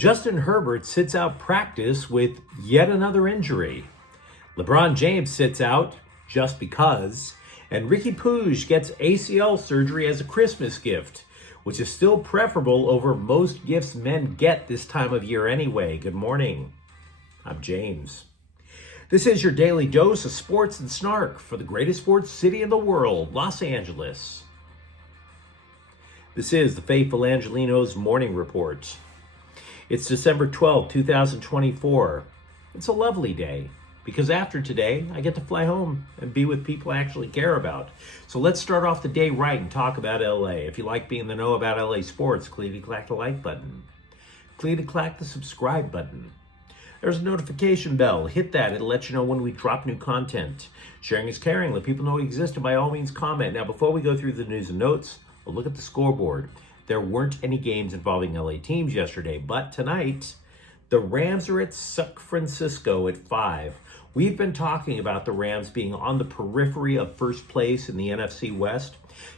Justin Herbert sits out practice with yet another injury. LeBron James sits out just because. And Riqui Puig gets ACL surgery as a Christmas gift, which is still preferable over most gifts men get this time of year anyway. Good morning. I'm James. This is your daily dose of sports and snark for the greatest sports city in the world, Los Angeles. This is the faithful Angelenos Morning Report. It's December 12, 2024. It's a lovely day because after today, I get to fly home and be with people I actually care about. So let's start off the day right and talk about LA. If you like being in the know about LA sports, clickety-clack the like button. Clickety-clack the subscribe button. There's a notification bell. Hit that. It'll let you know when we drop new content. Sharing is caring. Let people know we exist, and by all means comment. Now, before we go through the news and notes, we'll look at the scoreboard. There weren't any games involving LA teams yesterday, but tonight, the Rams are at San Francisco at 5. We've been talking about the Rams being on the periphery of first place in the NFC West.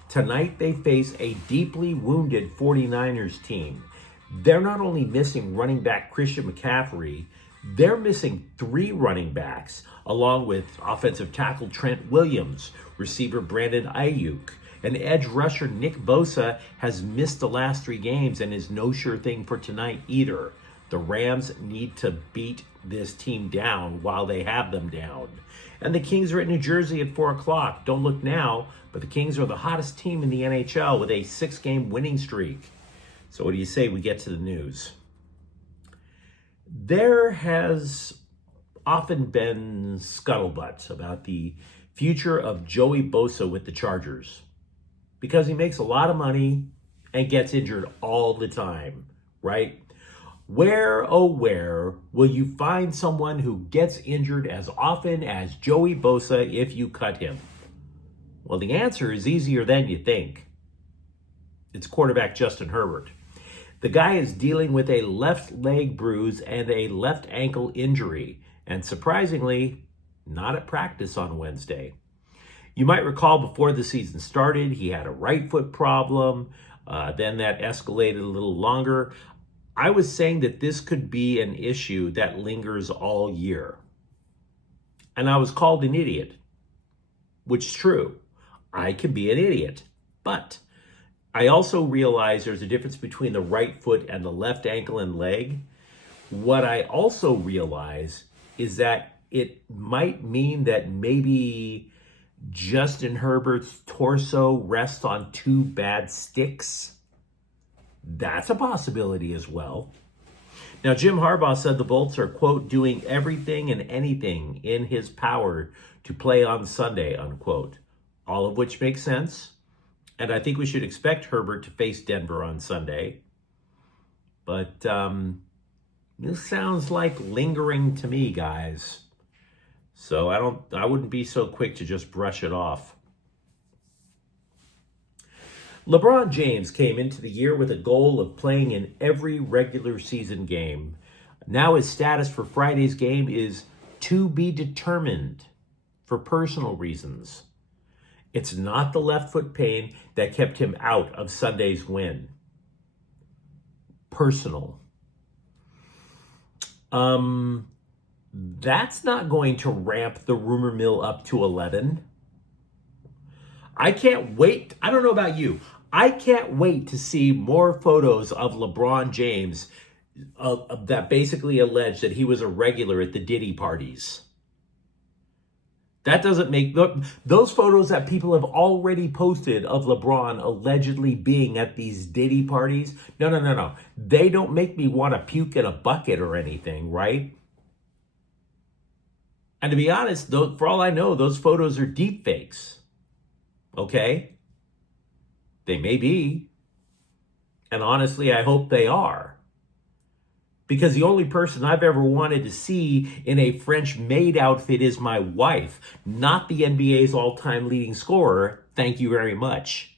Tonight, they face a deeply wounded 49ers team. They're not only missing running back Christian McCaffrey, they're missing 3 running backs, along with offensive tackle Trent Williams, receiver Brandon Ayuk, and edge rusher Nick Bosa has missed the last 3 games and is no sure thing for tonight either. The Rams need to beat this team down while they have them down. And the Kings are at New Jersey at 4 o'clock. Don't look now, but the Kings are the hottest team in the NHL with a 6-game winning streak. So what do you say we get to the news? There has often been scuttlebutt about the future of Joey Bosa with the Chargers, because he makes a lot of money and gets injured all the time, right? Where, oh where, will you find someone who gets injured as often as Joey Bosa if you cut him? Well, the answer is easier than you think. It's quarterback Justin Herbert. The guy is dealing with a left leg bruise and a left ankle injury, and surprisingly, not at practice on Wednesday. You might recall before the season started, he had a right foot problem. Then that escalated a little longer. I was saying that this could be an issue that lingers all year. And I was called an idiot, which is true. I can be an idiot. But I also realize there's a difference between the right foot and the left ankle and leg. What I also realize is that it might mean that maybe Justin Herbert's torso rests on 2 bad sticks. That's a possibility as well. Now, Jim Harbaugh said the Bolts are, quote, doing everything and anything in his power to play on Sunday, unquote. All of which makes sense. And I think we should expect Herbert to face Denver on Sunday. But this sounds like lingering to me, guys. So I wouldn't be so quick to just brush it off. LeBron James came into the year with a goal of playing in every regular season game. Now his status for Friday's game is to be determined for personal reasons. It's not the left foot pain that kept him out of Sunday's win. Personal. That's not going to ramp the rumor mill up to 11. I can't wait. I don't know about you. I can't wait to see more photos of LeBron James that basically allege that he was a regular at the Diddy parties. That doesn't make those photos that people have already posted of LeBron allegedly being at these Diddy parties. No. They don't make me want to puke in a bucket or anything, right? And to be honest, for all I know, those photos are deep fakes. Okay? They may be. And honestly, I hope they are. Because the only person I've ever wanted to see in a French maid outfit is my wife, not the NBA's all-time leading scorer. Thank you very much.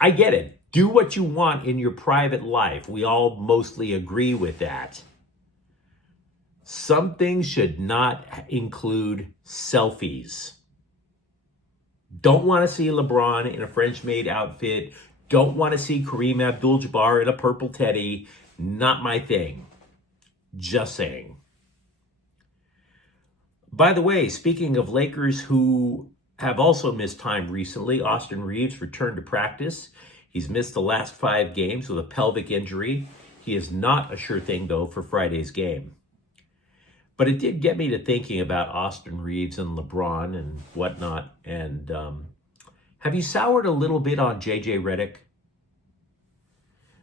I get it. Do what you want in your private life. We all mostly agree with that. Some things should not include selfies. Don't want to see LeBron in a French maid outfit. Don't want to see Kareem Abdul-Jabbar in a purple teddy. Not my thing. Just saying. By the way, speaking of Lakers who have also missed time recently, Austin Reeves returned to practice. He's missed the last 5 games with a pelvic injury. He is not a sure thing, though, for Friday's game. But it did get me to thinking about Austin Reeves and LeBron and whatnot. And have you soured a little bit on J.J. Redick?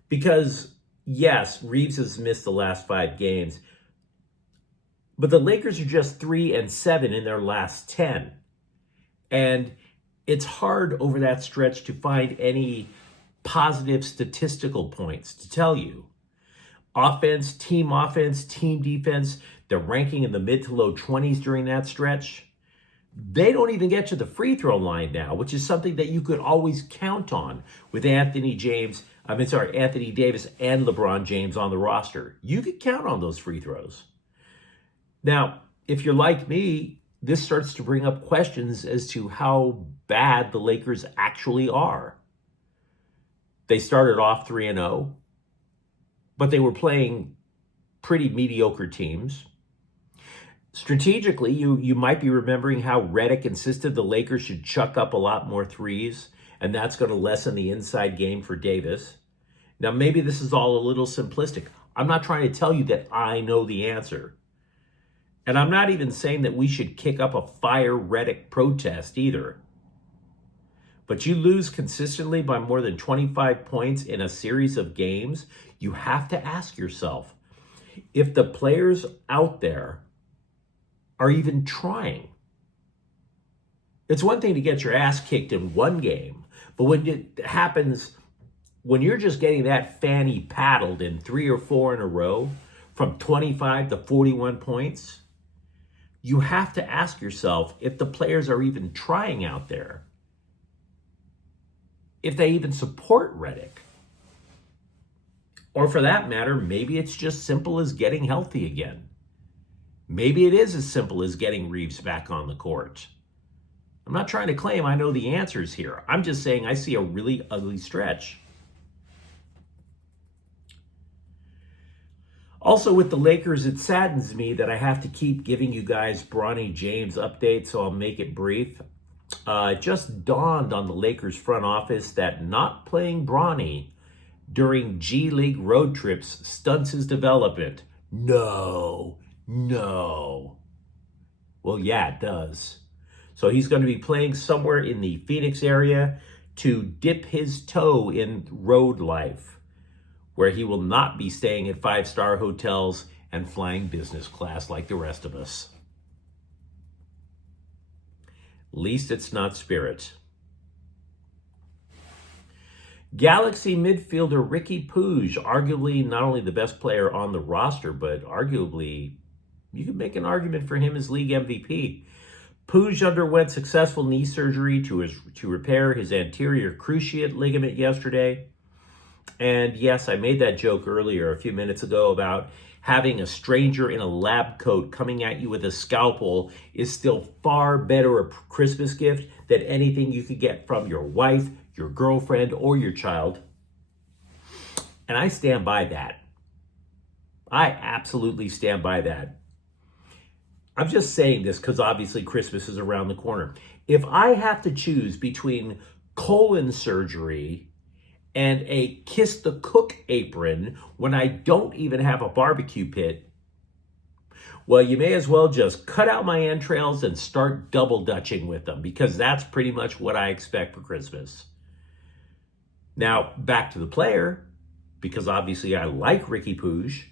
Because, yes, Reeves has missed the last 5 games. But the Lakers are just 3-7 in their last 10. And it's hard over that stretch to find any positive statistical points to tell you. Offense, team defense, they're ranking in the mid to low 20s during that stretch. They don't even get to the free throw line now, which is something that you could always count on with Anthony Davis and LeBron James on the roster. You could count on those free throws. Now, if you're like me, this starts to bring up questions as to how bad the Lakers actually are. They started off 3-0, but they were playing pretty mediocre teams. Strategically, you might be remembering how Redick insisted the Lakers should chuck up a lot more threes, and that's going to lessen the inside game for Davis. Now, maybe this is all a little simplistic. I'm not trying to tell you that I know the answer. And I'm not even saying that we should kick up a fire Redick protest either. But you lose consistently by more than 25 points in a series of games, you have to ask yourself if the players out there are even trying. It's one thing to get your ass kicked in one game, but when it happens, when you're just getting that fanny paddled in 3 or 4 in a row from 25 to 41 points, you have to ask yourself if the players are even trying out there. If they even support Redick. Or for that matter, maybe it's just simple as getting healthy again. Maybe it is as simple as getting Reeves back on the court. I'm not trying to claim I know the answers here. I'm just saying I see a really ugly stretch. Also with the Lakers, it saddens me that I have to keep giving you guys Bronny James updates, so I'll make it brief. It just dawned on the Lakers front office that not playing Bronny during G League road trips stunts his development. No. Well, yeah, it does. So he's going to be playing somewhere in the Phoenix area to dip his toe in road life, where he will not be staying at 5-star hotels and flying business class like the rest of us. Least it's not Spirit. Galaxy midfielder Riqui Puig, arguably not only the best player on the roster, but arguably you could make an argument for him as league MVP. Puig underwent successful knee surgery to repair his anterior cruciate ligament yesterday. And yes, I made that joke earlier a few minutes ago about having a stranger in a lab coat coming at you with a scalpel is still far better a Christmas gift than anything you could get from your wife, your girlfriend, or your child. And I stand by that. I absolutely stand by that. I'm just saying this because obviously Christmas is around the corner. If I have to choose between colon surgery and a kiss the cook apron when I don't even have a barbecue pit, well, you may as well just cut out my entrails and start double dutching with them, because that's pretty much what I expect for Christmas. Now, back to the player, because obviously I like Riqui Puig.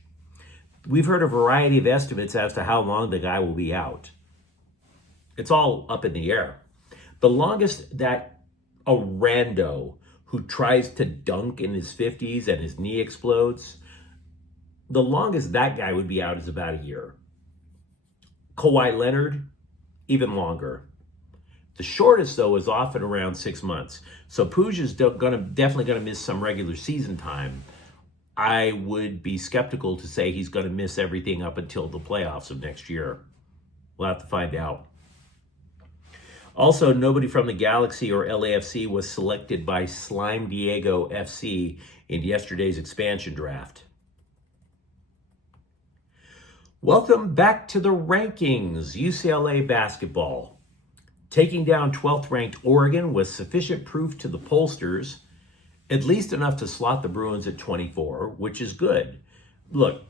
We've heard a variety of estimates as to how long the guy will be out. It's all up in the air. The longest that a rando who tries to dunk in his 50s and his knee explodes, the longest that guy would be out is about a year. Kawhi Leonard, even longer. The shortest, though, is often around 6 months. So Puig is definitely going to miss some regular season time. I would be skeptical to say he's going to miss everything up until the playoffs of next year. We'll have to find out. Also, nobody from the Galaxy or LAFC was selected by Slime Diego FC in yesterday's expansion draft. Welcome back to the rankings. UCLA basketball. Taking down 12th ranked Oregon was sufficient proof to the pollsters, at least enough to slot the Bruins at 24, which is good. Look,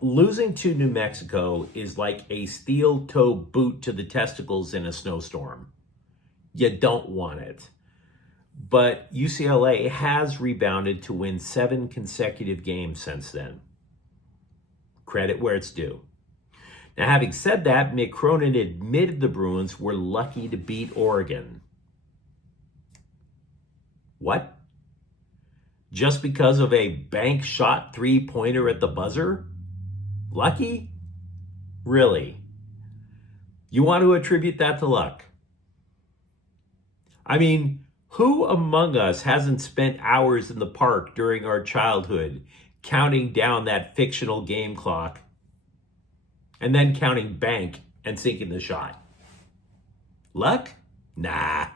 losing to New Mexico is like a steel-toe boot to the testicles in a snowstorm. You don't want it. But UCLA has rebounded to win 7 consecutive games since then. Credit where it's due. Now, having said that, Mick Cronin admitted the Bruins were lucky to beat Oregon. What? Just because of a bank shot three-pointer at the buzzer? Lucky? Really? You want to attribute that to luck? I mean, who among us hasn't spent hours in the park during our childhood counting down that fictional game clock and then counting bank and sinking the shot? Luck? Nah.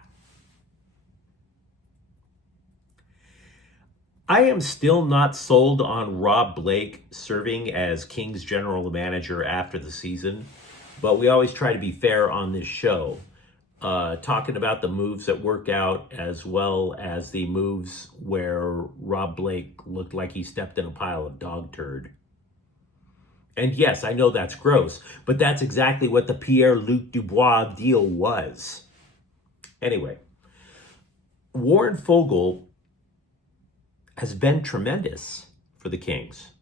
I am still not sold on Rob Blake serving as Kings general manager after the season, but we always try to be fair on this show, talking about the moves that work out as well as the moves where Rob Blake looked like he stepped in a pile of dog turd. And yes, I know that's gross, but that's exactly what the Pierre-Luc Dubois deal was. Anyway, Warren Fogle has been tremendous for the Kings.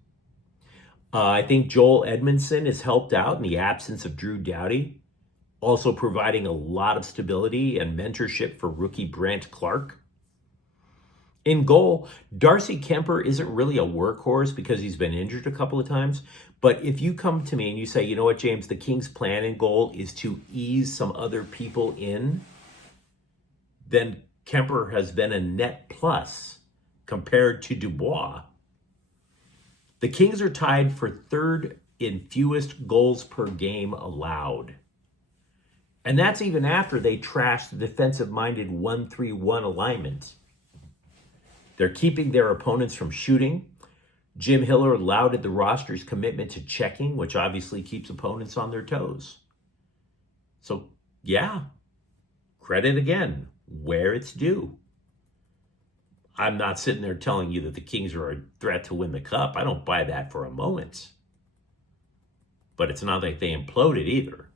I think Joel Edmondson has helped out in the absence of Drew Doughty, also providing a lot of stability and mentorship for rookie Brant Clark. In goal, Darcy Kemper isn't really a workhorse because he's been injured a couple of times. But if you come to me and you say, you know what, James, the Kings' plan in goal is to ease some other people in, then Kemper has been a net plus compared to Dubois. The Kings are tied for third in fewest goals per game allowed. And that's even after they trashed the defensive-minded 1-3-1 alignment. They're keeping their opponents from shooting. Jim Hiller lauded the roster's commitment to checking, which obviously keeps opponents on their toes. So, yeah, credit again, where it's due. I'm not sitting there telling you that the Kings are a threat to win the cup. I don't buy that for a moment. But it's not like they imploded either.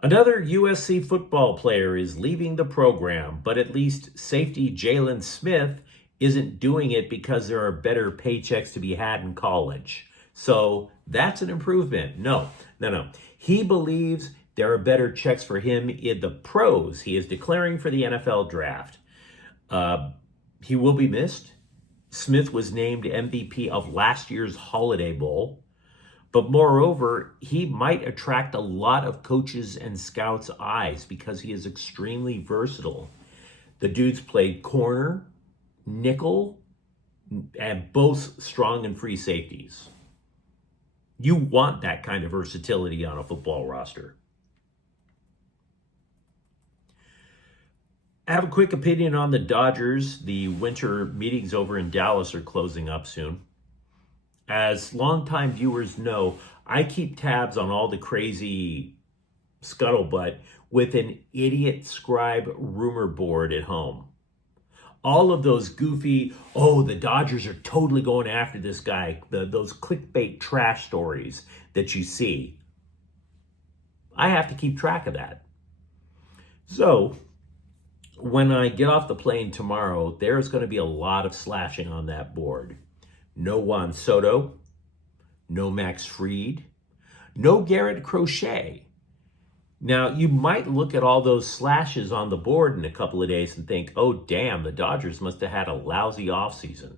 Another USC football player is leaving the program, but at least safety Jalen Smith isn't doing it because there are better paychecks to be had in college. So that's an improvement. No. He believes there are better checks for him in the pros. He is declaring for the NFL draft. He will be missed. Smith was named MVP of last year's Holiday Bowl. But moreover, he might attract a lot of coaches and scouts' eyes because he is extremely versatile. The dude's played corner, nickel, and both strong and free safeties. You want that kind of versatility on a football roster. I have a quick opinion on the Dodgers. The winter meetings over in Dallas are closing up soon. As longtime viewers know, I keep tabs on all the crazy scuttlebutt with an idiot scribe rumor board at home. All of those goofy, the Dodgers are totally going after this guy, those clickbait trash stories that you see. I have to keep track of that. So, when I get off the plane tomorrow, there's going to be a lot of slashing on that board. No Juan Soto, no Max Fried, no Garrett Crochet. Now, you might look at all those slashes on the board in a couple of days and think, oh, damn, the Dodgers must have had a lousy offseason.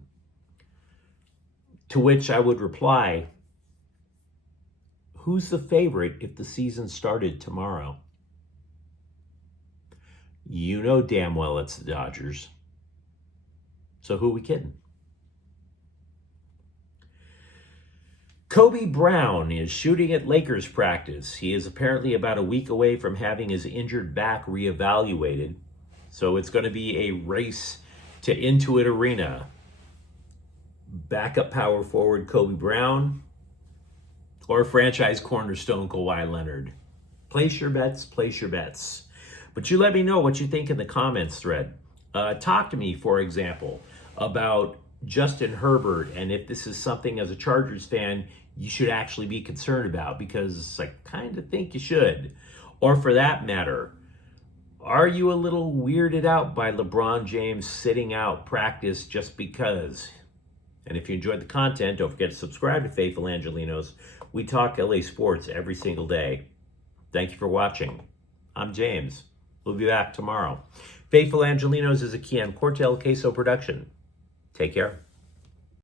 To which I would reply, who's the favorite if the season started tomorrow? You know damn well it's the Dodgers. So who are we kidding? Kobe Brown is shooting at Lakers practice. He is apparently about a week away from having his injured back reevaluated. So it's going to be a race to Intuit Arena. Backup power forward Kobe Brown or franchise cornerstone Kawhi Leonard. Place your bets, place your bets. But you let me know what you think in the comments thread. Talk to me, for example, about Justin Herbert and if this is something as a Chargers fan you should actually be concerned about, because I kind of think you should. Or for that matter, are you a little weirded out by LeBron James sitting out practice just because? And if you enjoyed the content, don't forget to subscribe to Faithful Angelenos. We talk LA sports every single day. Thank you for watching. I'm James. We'll be back tomorrow. Faithful Angelenos is a Kian Cortel Queso production. Take care.